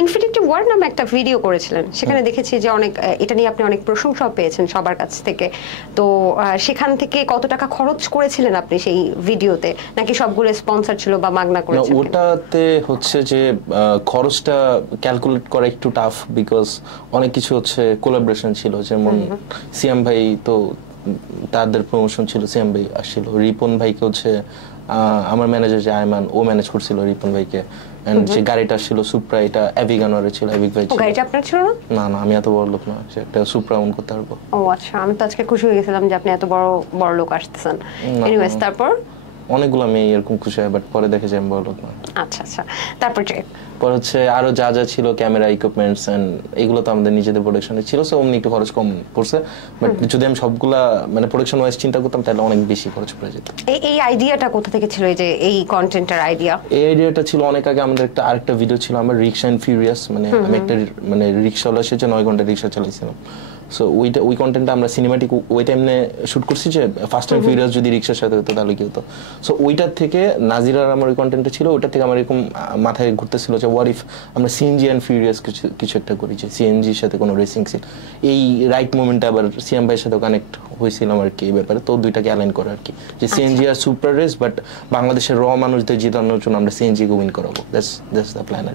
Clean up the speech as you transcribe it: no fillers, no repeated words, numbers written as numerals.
Infinity war নামে একটা video করেছিলেন, সেখানে দেখেছি যে অনেক এটা নিয়ে আপনি অনেক প্রশংসা পেয়েছেন সবার কাছ থেকে। তো সেখান থেকে কত টাকা খরচ করেছিলেন আপনি সেই ভিডিওতে, নাকি সবগুলো স্পন্সর ছিল বা মাগনা করেছেন? ওটাতে হচ্ছে যে খরচটা ক্যালকুলেট করা একটু টাফ, বিকজ অনেক কিছু হচ্ছে কোলাবোরেশন ছিল, যেমন সিয়াম ভাই তো তাদের প্রমোশন ছিল, সিয়াম ভাই আসছিল, রিপন ভাইকে হচ্ছে আমার ম্যানেজার যে আয়মান, ও ম্যানেজ করছিল রিপন ভাইকে। এন্ড যে গাড়িটা ছিল সুপ্রা, এটা অ্যাভিগানোরে ছিল, অ্যাভিক ভাই ছিল। গাড়িটা আপনার ছিল না? না না, আমি এত বড় লোক না যে একটা সুপ্রা ওন করতে পারবো। ও আচ্ছা, আমি তো আজকে খুশি হয়ে গেছিলাম যে আপনি এত বড় বড় লোক আসতেছেন। এনিওয়েজ, তারপর অনেকগুলো মেয়ে এরকম খুশি হয়, বাট পরে দেখে যে আমি বড় লোক না। আচ্ছা আচ্ছা, তারপর পরে হচ্ছে আরো যা যা ছিল, ক্যামেরা ইকুইপমেন্টস এন্ড এগুলো তো আমাদের নিজেদের প্রোডাকশনে ছিল, সো অমনি একটু খরচ কম পড়ছে। বাট যদি আমি সবগুলা মানে প্রোডাকশন ওয়াইজ চিন্তা করতাম, তাহলে অনেক বেশি খরচ পড়ে যেত। এই আইডিয়াটা কোথা থেকে ছিল, এই যে এই কন্টেন্টের আইডিয়া? এই আইডিয়াটা ছিল অনেক আগে। আমাদের আরেকটা ভিডিও ছিল আমার, রিক্সা এন্ড ফিউরিয়াস, মানে আমি একটা মানে রিক্সাওয়ালা এসেছে 9 ঘন্টা রিক্সা চালাইছিলাম। সো ওই কন্টেন্টটা আমরা সিনেমাটিক ওই টাইমে শুট করছি, যে ফার্স্ট টাইম ফিউরিয়াস যদি রিক্সার সাথে হতো তাহলে কি হতো। সো ওইটার থেকে নাজিরার আমার ওই কন্টেন্টটা ছিল, ওইটার থেকে আমার এরকম মাথায় ঘুরতেছিল যে হোয়াট ইফ আমরা সিএনজি এন্ড ফিউরিয়াস কিছু একটা করি, যে সিএনজির সাথে কোনো রেসিং সিন। এই রাইট মোমেন্টে আবার সিএম ভাইয়ের সাথে কানেক্ট হয়েছিলাম আর কি এই ব্যাপারে। তো দুইটাকে অ্যালাইন করে আর কি, যে সিএনজি আর সুপার রেস, বাট বাংলাদেশের র মানুষদের জেতানোর জন্য আমরা সিএনজি কে উইন করাবো। That's the plan.